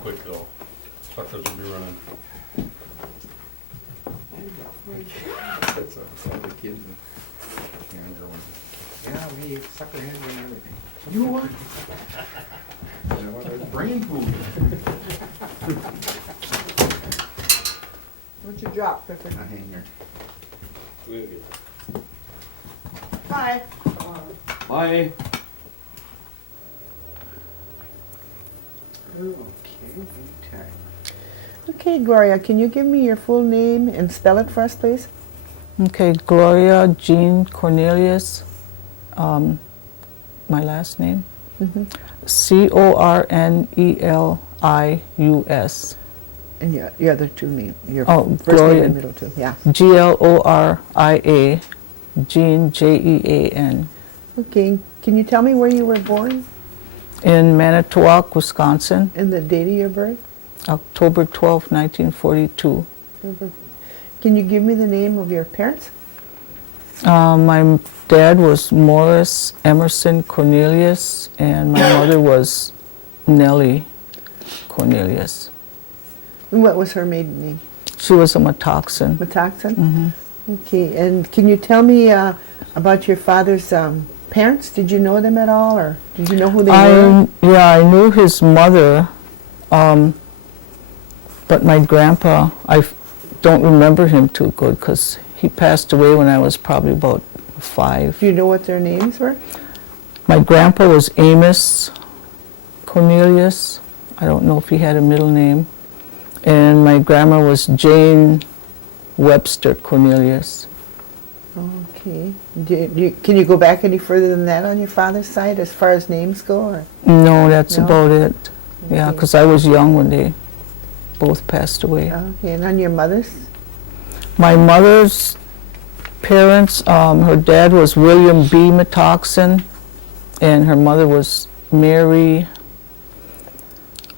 quick though. Truckers will be running. That's all the kids. Yeah, we sucker hands and everything. You what? You know what? There's brain food. What'd you drop, A Clifford? hanger. Hi. Bye. Okay, anytime. Okay, Gloria, can you give me your full name and spell it for us, please? Okay, Gloria Jean Cornelius, my last name, Mm-hmm. Cornelius, And your other two names, your Oh, first name Gloria. and middle two, yeah. Gloria, Jean, Jean. Okay, can you tell me where you were born In Manitowoc, Wisconsin, and the date of your birth? October 12, 1942. Can you give me the name of your parents? My dad was Morris Emerson Cornelius, and my mother was Nellie Cornelius. And what was her maiden name? She was a Metoxen. Metoxen? Mhm. Okay, and can you tell me about your father's parents? Did you know them at all, or did you know who they were? Yeah, I knew his mother, but my grandpa, don't remember him too good because he passed away when I was probably about 5. Do you know what their names were? My grandpa was Amos Cornelius. I don't know if he had a middle name. And my grandma was Jane Webster Cornelius. Okay. Can you go back any further than that on your father's side as far as names go? Or? No, that's No? about it. Yeah, Okay. because I was young when they both passed away. Okay, and on your mother's? My mother's parents, her dad was William B. Metoxen, and her mother was Mary,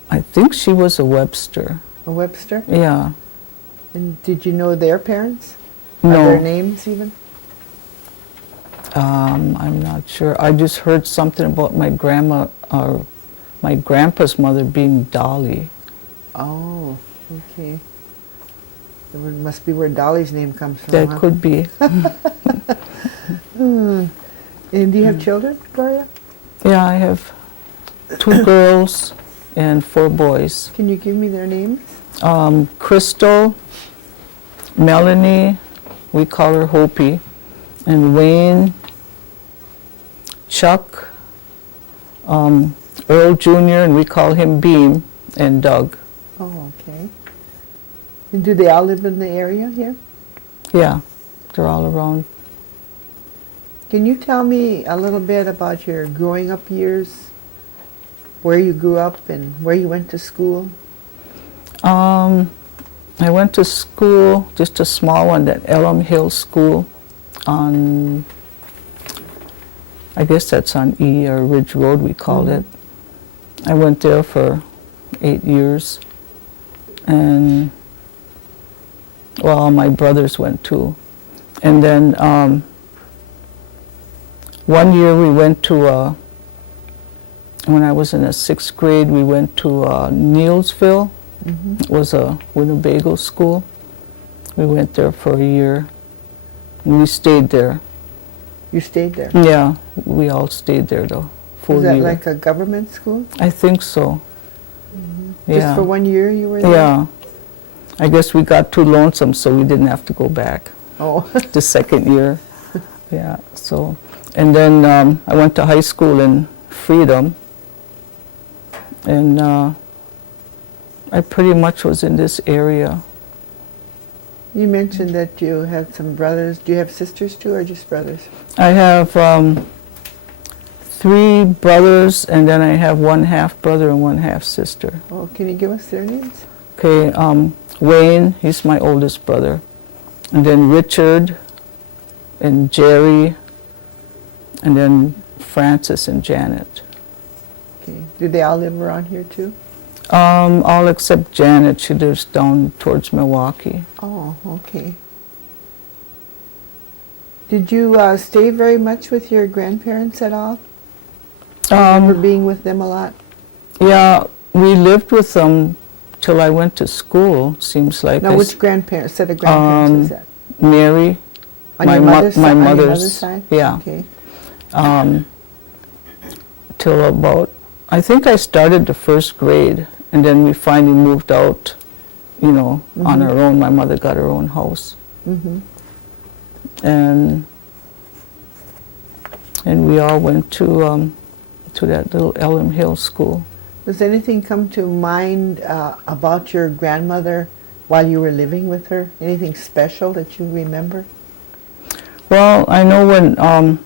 I think she was a Webster. A Webster? Yeah. And did you know their parents? Or their No, names even? I'm not sure. I just heard something about my grandma, or my grandpa's mother being Dolly. Oh, okay. It must be where Dolly's name comes from. That huh? could be. And do you have children, Gloria? Yeah, I have 2 girls and 4 boys. Can you give me their names? Crystal, Melanie, we call her Hopi, and Wayne, Chuck, Earl Jr., and we call him Beam, and Doug. Oh, okay. And do they all live in the area here? Yeah, they're all around. Can you tell me a little bit about your growing up years? Where you grew up and where you went to school? I went to school, just a small one, at Elm Hill School on, I guess that's on E or Ridge Road, we called it. I went there for 8 years, and well, my brothers went too. And then one year we went to, when I was in the 6th grade, we went to Neilsville. It was a Winnebago school. We went there for a year, and we stayed there. You stayed there. Yeah, we all stayed there the full Was that year. like a government school? I think so. Just Yeah. for 1 year you were there? Yeah. I guess we got too lonesome, so we didn't have to go back Oh, the 2nd year. Yeah, so, and then I went to high school in Freedom, and I pretty much was in this area. you mentioned that you have some brothers. Do you have sisters too, or just brothers? I have 3 brothers, and then I have 1 half brother and 1 half sister. Oh, can you give us their names? Okay, Wayne, he's my oldest brother. And then Richard and Jerry, and then Francis and Janet. Okay. Do they all live around here too? All except Janet, she lives down towards Milwaukee. Oh, okay. Did you stay very much with your grandparents at all? Remember being with them a lot? Yeah, we lived with them till I went to school, seems like. Now, which grandparents, set of grandparents was that? Mary, On my your mother's my side? On your mother's, mother's side? yeah. Okay. Till about, I think I started the first grade, and then we finally moved out, on our own. My mother got her own house. Mm-hmm. And we all went to that little Elm Hill school. Does anything come to mind about your grandmother while you were living with her? Anything special that you remember? Well, I know when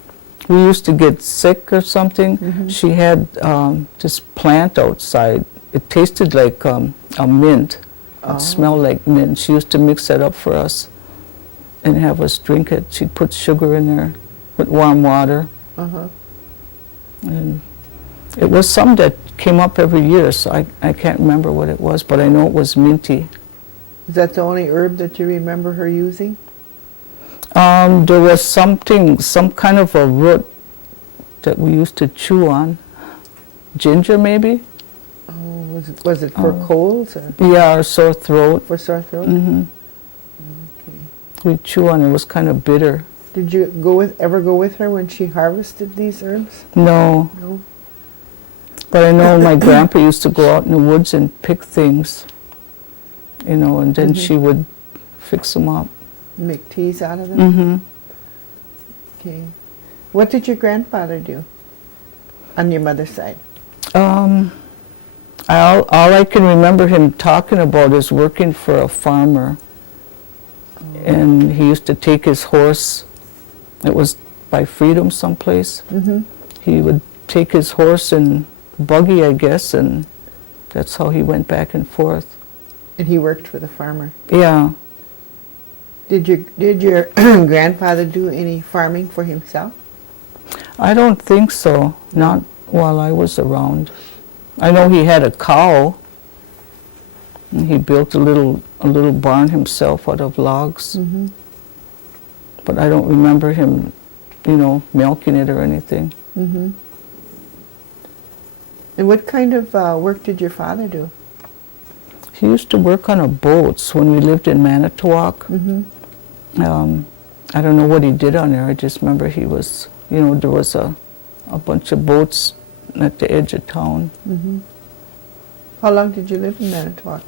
we used to get sick or something, Mhm. she had this plant outside. It tasted like a mint. Oh. It smelled like mint. She used to mix that up for us and have us drink it. She'd put sugar in there with warm water. Uh-huh. And it was something that came up every year, so I can't remember what it was, but I know it was minty. Is that the only herb that you remember her using? There was some kind of a root that we used to chew on. Ginger, maybe? Oh, was it for colds or Yeah, or sore throat. for sore throat? Hmm. Okay. We'd chew on it. It was kind of bitter. Did you ever go with her when she harvested these herbs? No, No. but I know my grandpa used to go out in the woods and pick things, and then Mhm. she would fix them up. Make teas out of them? Mm-hmm. Okay. What did your grandfather do on your mother's side? All I can remember him talking about is working for a farmer. And he used to take his horse, it was by Freedom someplace. Mm-hmm. He would take his horse and buggy, I guess, and that's how he went back and forth. And he worked for the farmer. Yeah. Did your grandfather do any farming for himself? I don't think so, not while I was around. I know he had a cow, and he built a little barn himself out of logs. Mm-hmm. But I don't remember him, milking it or anything. Mm-hmm. And what kind of work did your father do? He used to work on a boats when we lived in Manitowoc. Mm-hmm. I don't know what he did on there. I just remember he was, there was a bunch of boats at the edge of town. Mm-hmm. How long did you live in Manitowoc?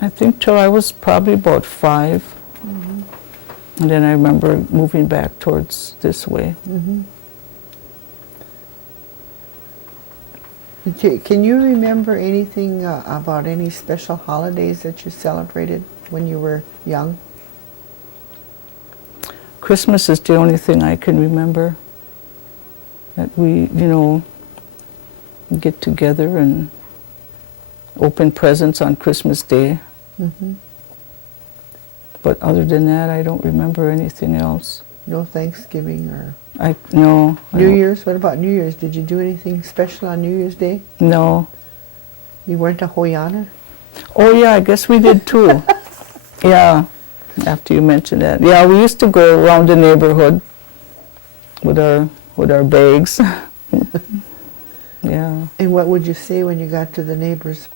I think till I was probably about 5. Mm-hmm. And then I remember moving back towards this way. Mm-hmm. Okay, can you remember anything about any special holidays that you celebrated when you were young? Christmas is the only thing I can remember. That we, get together and open presents on Christmas Day. Mm-hmm. But other than that, I don't remember anything else. No Thanksgiving or No. I New don't- Year's? What about New Year's? Did you do anything special on New Year's Day? No. You weren't a Hoyana? Oh yeah, I guess we did too. Yeah, after you mentioned that. Yeah, we used to go around the neighborhood with our bags. Yeah. And what would you say when you got to the neighbors?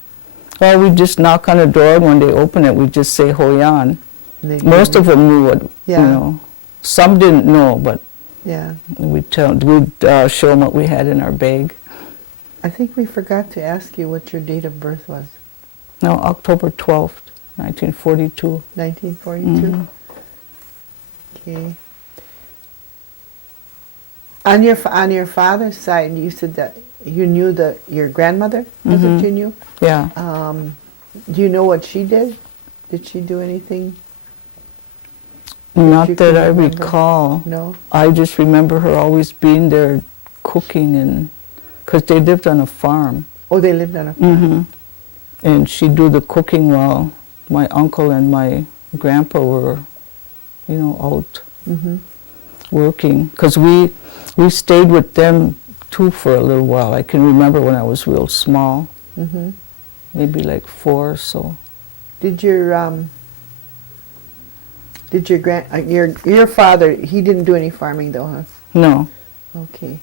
Well, we'd just knock on the door, and when they open it, we'd just say Hoyan. And they'd Most give of them knew what, Yeah. Some didn't know, but Yeah. we'd show them what we had in our bag. I think we forgot to ask you what your date of birth was. No, October 12th, 1942. 1942? Mhm. Okay. On your father's side, you said that you knew your grandmother, was Mhm. it you knew? Yeah. Do you know what she did? Did she do anything? Not you that can I remember? recall. No? I just remember her always being there cooking, because they lived on a farm. Oh, they lived on a farm. Mm-hmm. And she'd do the cooking while my uncle and my grandpa were, out Mm-hmm. working. Because we stayed with them too for a little while. I can remember when I was real small, Mm-hmm. maybe like 4 or so. Did your your father, he didn't do any farming though, huh? No. Okay.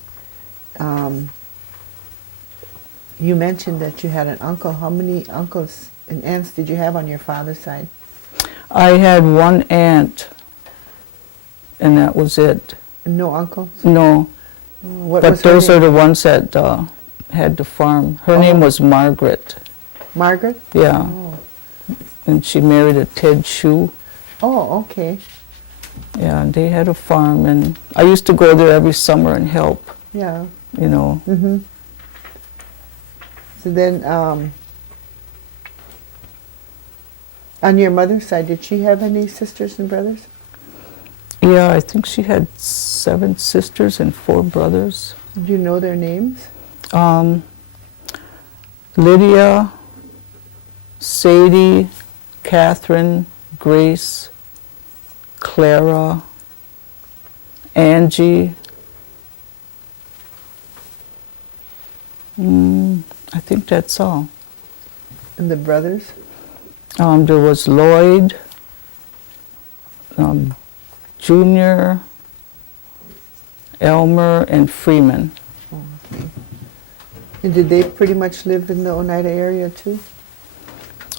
you mentioned that you had an uncle. How many uncles and aunts did you have on your father's side? I had one aunt, and that was it. No uncles? No, What but was her those name? are the ones that had the farm. Her Oh. name was Margaret. Margaret? Yeah, Oh. and she married a Ted Shue. Oh, okay. Yeah, and they had a farm, and I used to go there every summer and help, Yeah. you know. Mm-hmm. So then, on your mother's side, did she have any sisters and brothers? Yeah, I think she had 7 sisters and 4 brothers. Did you know their names? Lydia, Sadie, Catherine, Grace, Clara, Angie. I think that's all. And the brothers? There was Lloyd, Junior, Elmer, and Freeman. And did they pretty much live in the Oneida area too?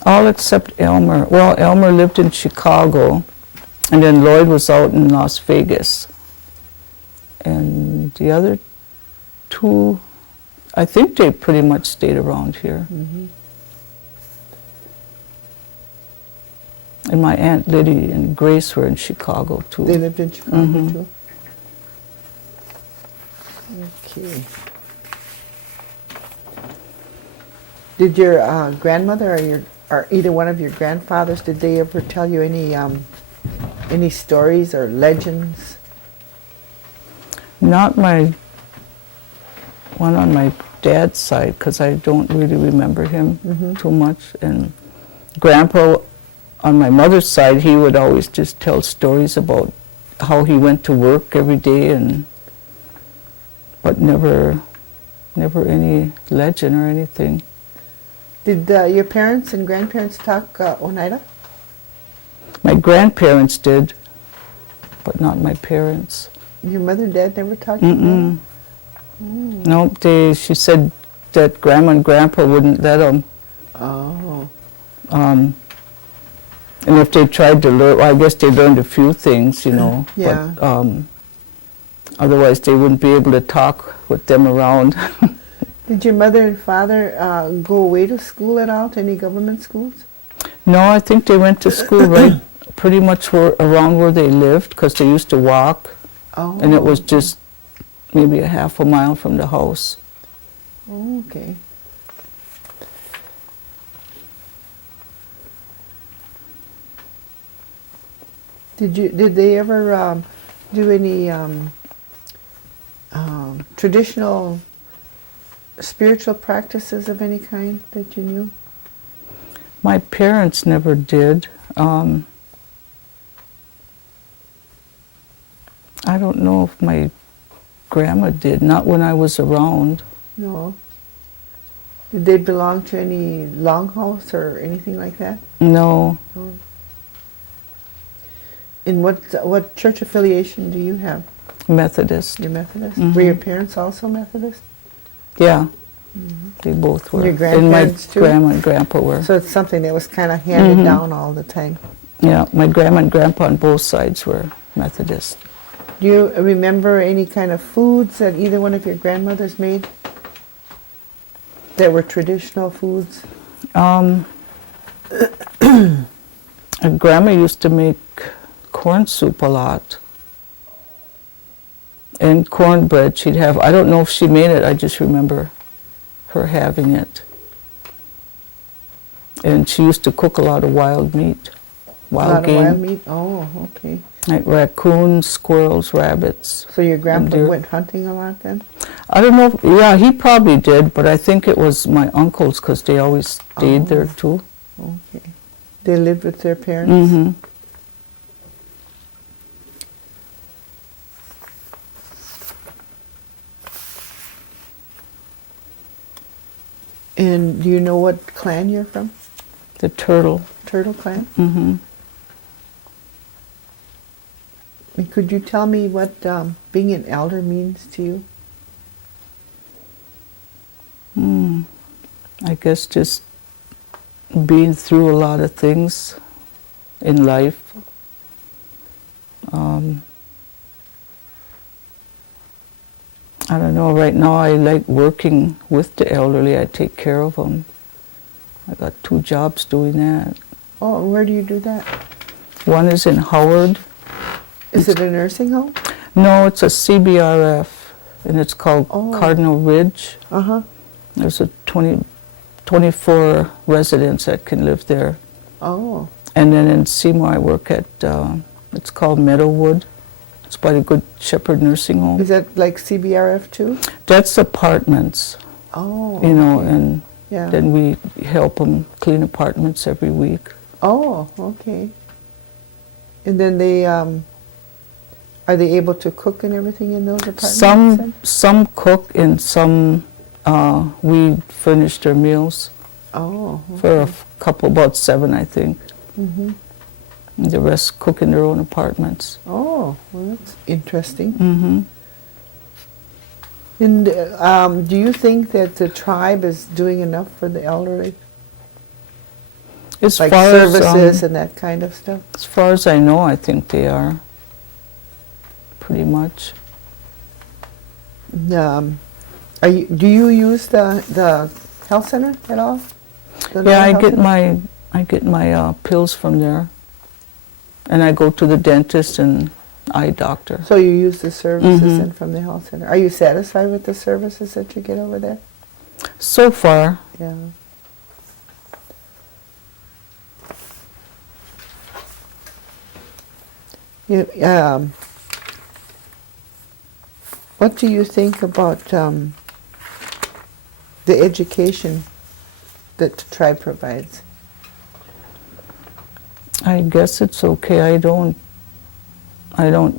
All except Elmer. Well, Elmer lived in Chicago, and then Lloyd was out in Las Vegas. And the other 2, I think they pretty much stayed around here. Mm-hmm. And my Aunt Liddy and Grace were in Chicago too. They lived in Chicago Mhm. too? Okay. Did your grandmother or either one of your grandfathers, did they ever tell you any stories or legends? Not my one on my dad's side, because I don't really remember him too much. And Grandpa on my mother's side, he would always just tell stories about how he went to work every day, but never any legend or anything. Did your parents and grandparents talk Oneida? My grandparents did, but not my parents. Your mother and dad never talked Oneida? Nope, she said that Grandma and Grandpa wouldn't let them. Oh. And if they tried to learn, well, I guess they learned a few things, you know. Yeah. But otherwise, they wouldn't be able to talk with them around. Did your mother and father go away to school at all, to any government schools? No, I think they went to school right pretty much around where they lived, because they used to walk, Oh. and it was just maybe a half a mile from the house. Oh, okay. Did they ever do any traditional spiritual practices of any kind that you knew? My parents never did. I don't know if my grandma did, not when I was around. No. Did they belong to any longhouse or anything like that? No, No. And what church affiliation do you have? Methodist. You're Methodist? Mhm. Were your parents also Methodist? Yeah, they both were. Your And my grandparents too? grandma and grandpa were. So it's something that was kind of handed Mhm. down all the time. Yeah, my grandma and grandpa on both sides were Methodist. Do you remember any kind of foods that either one of your grandmothers made that were traditional foods? Grandma used to make corn soup a lot. And cornbread she'd have. I don't know if she made it, I just remember her having it. And she used to cook a lot of wild meat, A lot game, of wild meat? Oh, okay. like raccoons, squirrels, rabbits. So your grandpa deer. went hunting a lot then? I don't know, yeah, he probably did, but I think it was my uncles, because they always stayed there too. Okay. They lived with their parents? Mm-hmm. And do you know what clan you're from? The turtle. Turtle clan? Mm-hmm. And could you tell me what being an elder means to you? I guess just being through a lot of things in life. I don't know, right now I like working with the elderly. I take care of them. I got 2 jobs doing that. Oh, where do you do that? One is in Howard. Is it a nursing home? No, it's a CBRF, and it's called Oh. Cardinal Ridge. Uh-huh. There's a 24 residents that can live there. Oh. And then in Seymour I work at, it's called Meadowwood. It's by the Good Shepherd Nursing Home. Is that like CBRF too? That's apartments, Oh. you know, okay. and Yeah. then we help them clean apartments every week. Oh, okay. And then they, are they able to cook and everything in those apartments? Some cook and some we furnish their meals Oh. for a couple, about 7 I think. Mm-hmm. And the rest cook in their own apartments. Oh, well, that's interesting. Mm-hmm. And do you think that the tribe is doing enough for the elderly? As Like far services and that kind of stuff? as far as I know, I think they are. Pretty much. Do you use the health center at all? The Yeah, I health get center? my pills from there, and I go to the dentist and eye doctor. So you use the services Mhm. then from the health center. Are you satisfied with the services that you get over there? So far, Yeah. You, what do you think about the education that the tribe provides? I guess it's okay. I don't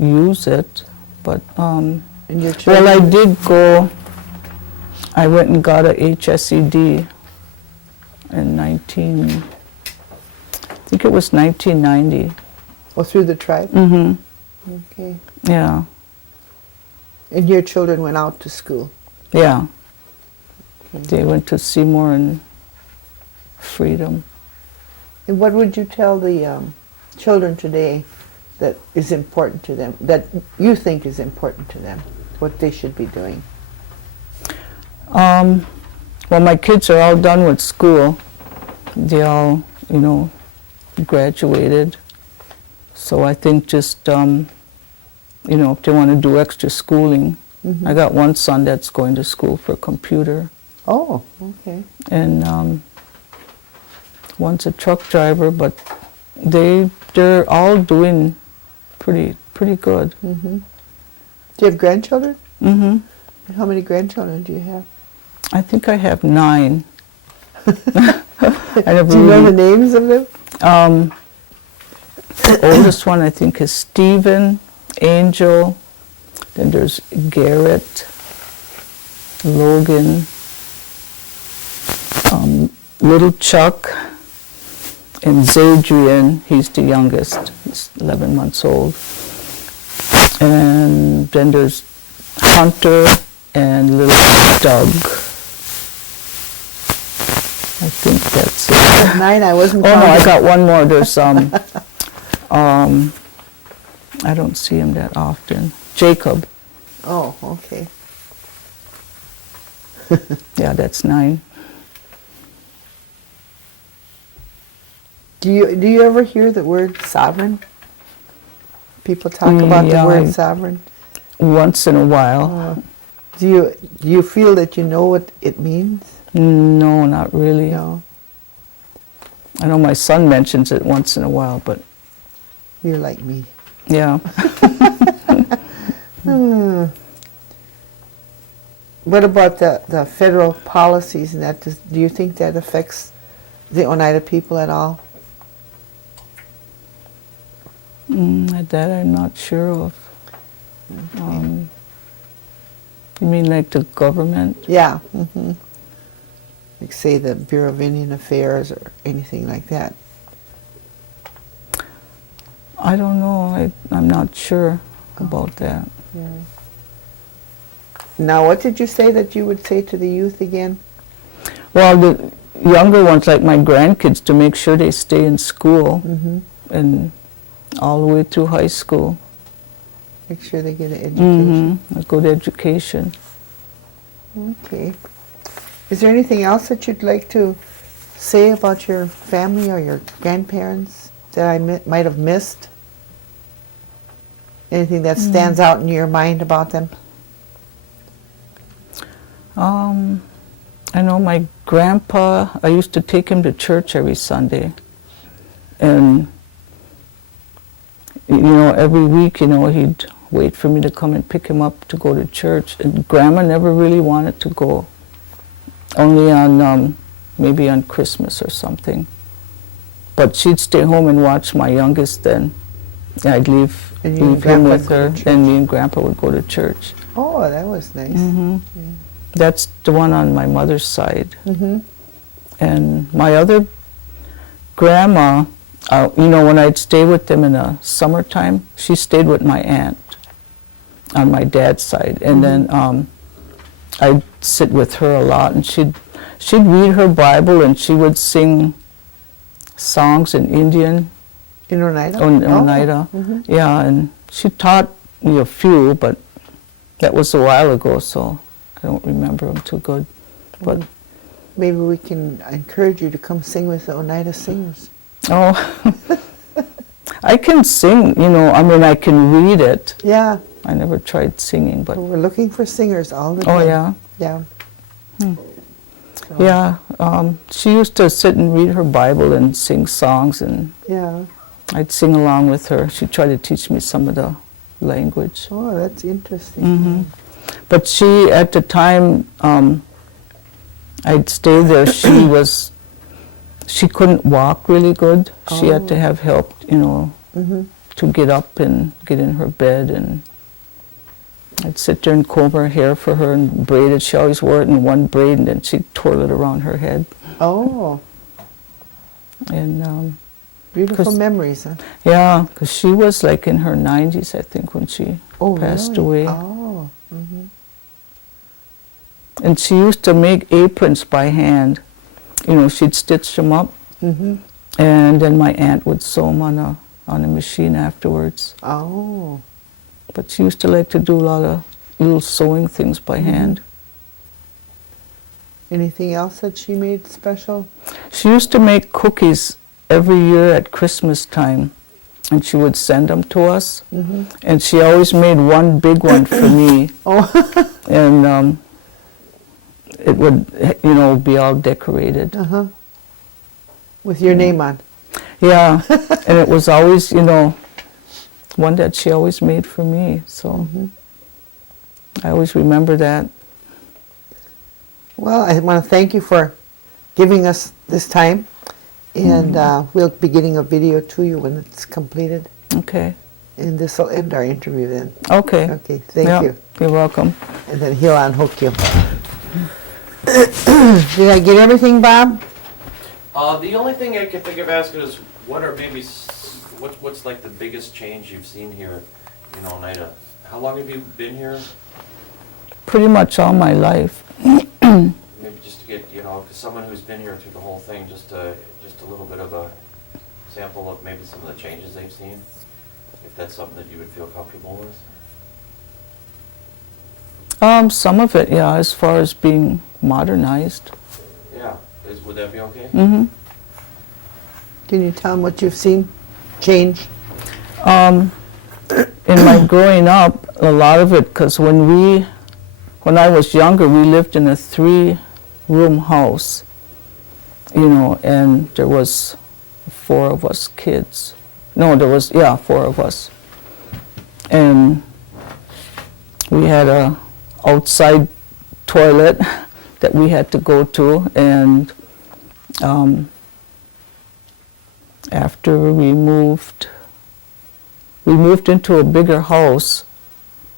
use it, but And your children? well, I did go. I went and got a HSED in I think it was 1990. Oh, through the tribe? Mm-hmm. Okay. Yeah, And your children went out to school? yeah. They went to Seymour and Freedom. And what would you tell the children today that is important to them, that you think is important to them, what they should be doing? Well, my kids are all done with school. They all, graduated. So I think just, if they want to do extra schooling. Mhm. I got one son that's going to school for computer. Oh, okay. And one's a truck driver, but they're all doing pretty good. Mm-hmm. Do you have grandchildren? Mm-hmm. How many grandchildren do you have? I think I have 9. I never Do you know the really- names of them? The oldest one I think is Stephen, Angel, then there's Garrett, Logan, little Chuck, and Zadrian, he's the youngest, he's 11 months old. And then there's Hunter and little Doug. I think that's it. 9, I wasn't Oh no, I counting. got one more. There's I don't see him that often. Jacob. Oh, okay. Yeah, that's 9. Do you ever hear the word sovereign? People talk about the Yeah, word sovereign. Once in a while. Do you feel that you know what it means? No, not really. No, I know my son mentions it once in a while, but you're like me. yeah. What about the federal policies and that? Do you think that affects the Oneida people at all? That I'm not sure of. You mean like the government? Yeah. Mm-hmm. Like say the Bureau of Indian Affairs or anything like that. I don't know. I'm not sure about that. Yeah. Now, what did you say that you would say to the youth again? Well, the younger ones, like my grandkids, to make sure they stay in school and all the way through high school. Make sure they get an education. A good education. Okay. Is there anything else that you'd like to say about your family or your grandparents that I might have missed? Anything that stands out in your mind about them? I know my grandpa, I used to take him to church every Sunday. And, every week, he'd wait for me to come and pick him up to go to church. And Grandma never really wanted to go. Only on, maybe on Christmas or something. But she'd stay home and watch my youngest then. I'd leave And you and him Grandpa with go to her, church? and me and Grandpa would go to church. Oh, that was nice. That's the one on my mother's side. And my other grandma, when I'd stay with them in the summertime, she stayed with my aunt on my dad's side. And then I'd sit with her a lot, and she'd read her Bible, and she would sing songs in Indian. In Oneida? Oneida. Yeah, and she taught me a few, but that was a while ago, so I don't remember them too good. But Maybe we can encourage you to come sing with the Oneida Singers. I can sing, I can read it. Yeah, I never tried singing, but we're looking for singers all the time. oh yeah, Yeah. yeah. She used to sit and read her Bible and sing songs, and Yeah. I'd sing along with her. She'd try to teach me some of the language. Oh, that's interesting. But she, at the time I'd stay there, she couldn't walk really good. She had to have help, to get up and get in her bed, and I'd sit there and comb her hair for her and braid it. She always wore it in one braid, and then she'd twirl it around her head. Oh, And beautiful 'cause- memories, huh? yeah, because she was like in her 90s, I think, when she passed really? away. Oh, And she used to make aprons by hand. She'd stitch them up, and then my aunt would sew them on a machine afterwards. oh. But she used to like to do a lot of little sewing things by hand. Anything else that she made special? She used to make cookies every year at Christmas time, and she would send them to us. And she always made one big one for me. Oh, And it would, be all decorated. with your name on. Yeah, and it was always, one that she always made for me. So I always remember that. Well, I want to thank you for giving us this time, and we'll be getting a video to you when it's completed, Okay. and this will end our interview then. Okay. Okay, thank Yeah, you. You're welcome. And then he'll unhook you. Did I get everything, Bob? The only thing I can think of asking is, what are maybe, what's like the biggest change you've seen here in Oneida? How long have you been here? Pretty much all my life. Maybe just to get, cause someone who's been here through the whole thing, just a little bit of a sample of maybe some of the changes they've seen, if that's something that you would feel comfortable with. Some of it, yeah, as far as being modernized. Yeah, would that be okay? Mm-hmm. Can you tell them what you've seen change? In my growing up, a lot of it, because when I was younger, we lived in a 3-room house, and there was 4 of us kids. No, there was, 4 of us. And we had a outside toilet that we had to go to, and after we moved into a bigger house,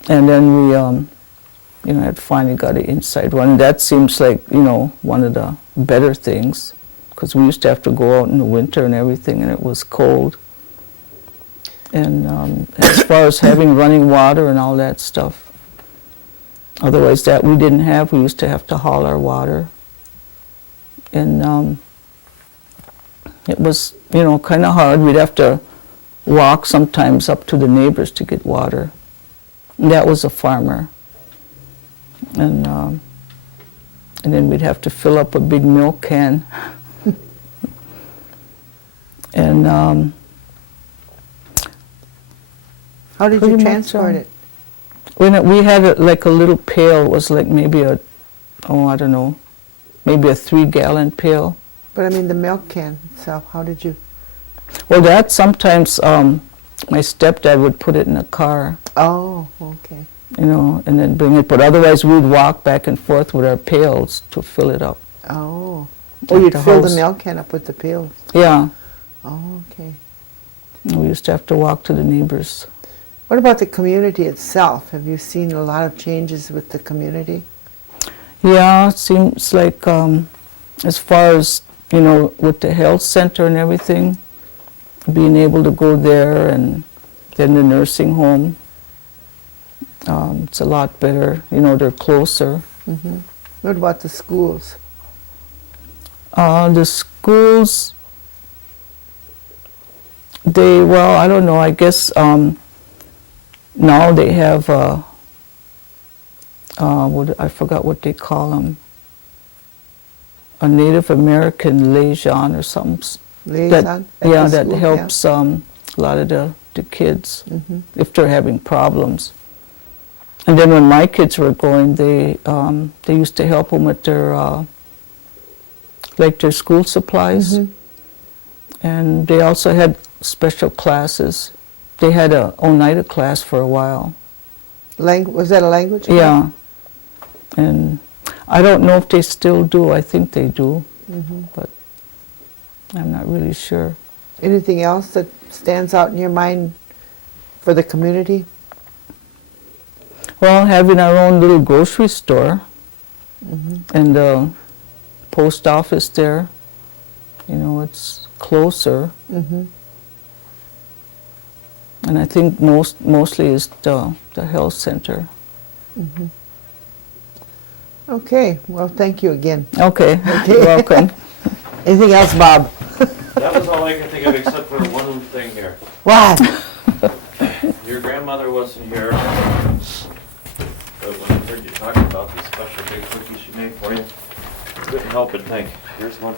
and then we had finally got an inside one, and that seems like one of the better things, because we used to have to go out in the winter and everything, and it was cold. And as far as having running water and all that stuff, otherwise that we didn't have. We used to have to haul our water. And it was, kind of hard. We'd have to walk sometimes up to the neighbors to get water. And that was a farmer. And then we'd have to fill up a big milk can. And How did you Pretty much, transport it? when we had it like a little pail, it was like maybe I don't know, maybe a 3-gallon pail. But I mean the milk can itself, how did you? Well, that sometimes my stepdad would put it in a car, Oh, okay. and then bring it. But otherwise, we'd walk back and forth with our pails to fill it up. Oh. At Oh, you'd the fill the house. milk can up with the pills. Yeah, Oh, okay. and we used to have to walk to the neighbors. What about the community itself? Have you seen a lot of changes with the community? Yeah, it seems like as far as, with the health center and everything, being able to go there and then the nursing home, it's a lot better. They're closer. Mm-hmm. What about the schools? The schools, I don't know, I guess now they have, I forgot what they call them, a Native American liaison or something. Liaison? at Yeah, the that school, helps a lot of the kids Mhm. if they're having problems. And then when my kids were going, they used to help them with their their school supplies, Mhm. and they also had special classes. They had a Oneida class for a while. Was that a language class? Yeah, and I don't know if they still do. I think they do, Mhm. but I'm not really sure. Anything else that stands out in your mind for the community? Well, having our own little grocery store and the post office there, it's closer. Mm-hmm. And I think mostly is the health center. Mm-hmm. Okay, well, thank you again. Okay, you're welcome. Anything else, Bob? That was all I can think of except for one thing here. What? Your grandmother wasn't here, but when I heard you talking about these special big cookies she made for you, couldn't help but think, here's one